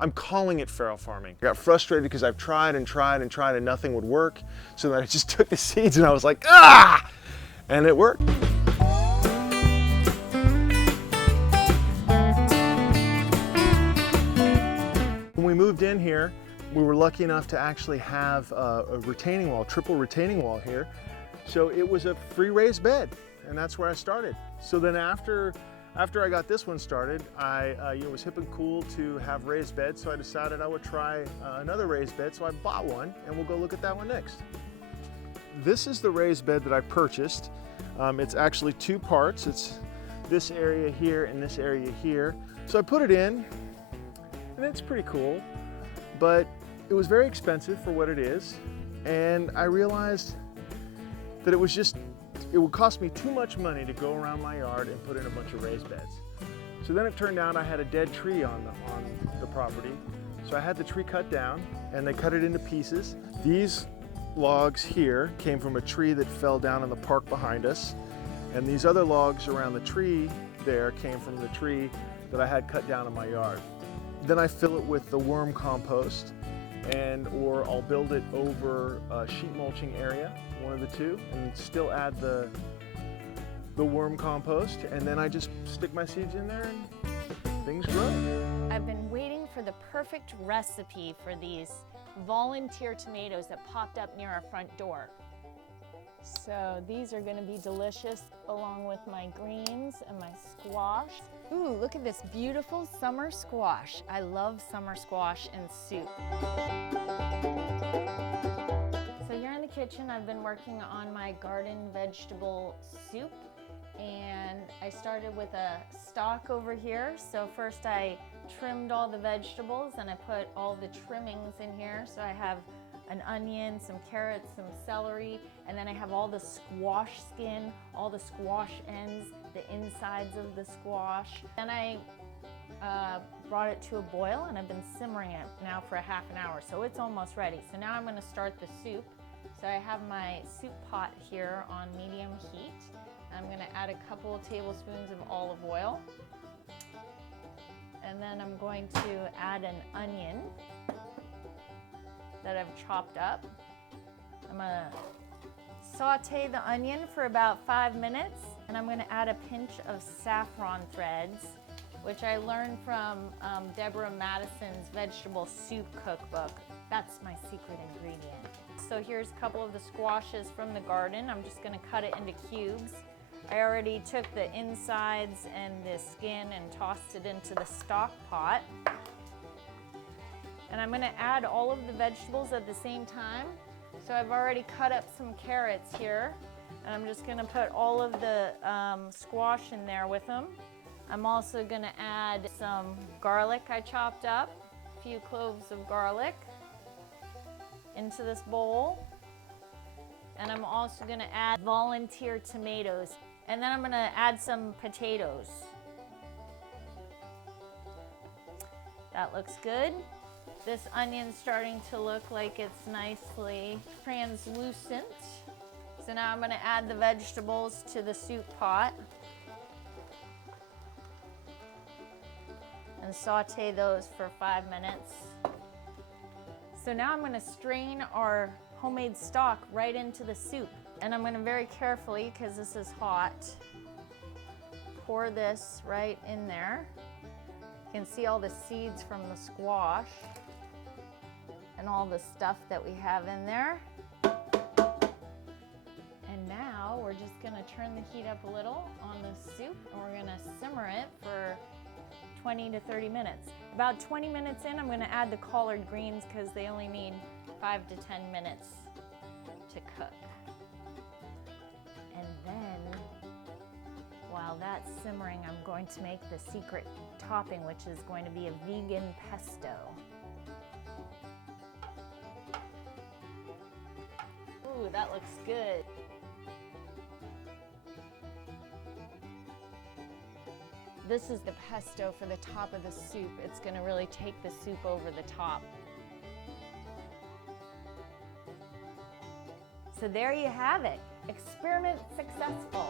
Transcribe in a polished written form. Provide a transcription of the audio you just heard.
I'm calling it farrow farming. I got frustrated because I've tried and tried and tried and nothing would work. So then I just took the seeds and I was like, ah! And it worked. When we moved in here, we were lucky enough to actually have a retaining wall, triple retaining wall here. So it was a free raised bed, and that's where I started. So then after I got this one started, I was hip and cool to have raised beds, so I decided I would try another raised bed, so I bought one, and we'll go look at that one next. This is the raised bed that I purchased. It's actually two parts. It's this area here and this area here. So I put it in, and it's pretty cool, but it was very expensive for what it is, and I realized that it would cost me too much money to go around my yard and put in a bunch of raised beds. So then it turned out I had a dead tree on the property, so I had the tree cut down, and they cut it into pieces. These logs here came from a tree that fell down in the park behind us, and these other logs around the tree there came from the tree that I had cut down in my yard. Then I fill it with the worm compost, or I'll build it over a sheet mulching area, one of the two, and still add the worm compost, and then I just stick my seeds in there and things grow. I've been waiting for the perfect recipe for these volunteer tomatoes that popped up near our front door. So these are going to be delicious along with my greens and my squash. Ooh, look at this beautiful summer squash. I love summer squash and soup. So here in the kitchen, I've been working on my garden vegetable soup, and I started with a stock over here. So first I trimmed all the vegetables and I put all the trimmings in here. So I have an onion, some carrots, some celery, and then I have all the squash skin, all the squash ends, the insides of the squash. Then I brought it to a boil, and I've been simmering it now for a half an hour, so it's almost ready. So now I'm going to start the soup. So I have my soup pot here on medium heat. I'm going to add a couple of tablespoons of olive oil, and then I'm going to add an onion that I've chopped up. I'm gonna saute the onion for about 5 minutes, and I'm gonna add a pinch of saffron threads, which I learned from Deborah Madison's vegetable soup cookbook. That's my secret ingredient. So here's a couple of the squashes from the garden. I'm just gonna cut it into cubes. I already took the insides and the skin and tossed it into the stock pot. And I'm gonna add all of the vegetables at the same time. So I've already cut up some carrots here, and I'm just gonna put all of the squash in there with them. I'm also gonna add some garlic I chopped up, a few cloves of garlic into this bowl. And I'm also gonna add volunteer tomatoes. And then I'm gonna add some potatoes. That looks good. This onion's starting to look like it's nicely translucent. So now I'm gonna add the vegetables to the soup pot and saute those for 5 minutes. So now I'm gonna strain our homemade stock right into the soup. And I'm gonna very carefully, because this is hot, pour this right in there. You can see all the seeds from the squash and all the stuff that we have in there. And now we're just gonna turn the heat up a little on the soup, and we're gonna simmer it for 20 to 30 minutes. About 20 minutes in, I'm gonna add the collard greens because they only need 5 to 10 minutes to cook. And then, while that's simmering, I'm going to make the secret topping, which is going to be a vegan pesto. Ooh, that looks good. This is the pesto for the top of the soup. It's going to really take the soup over the top. So there you have it. Experiment successful.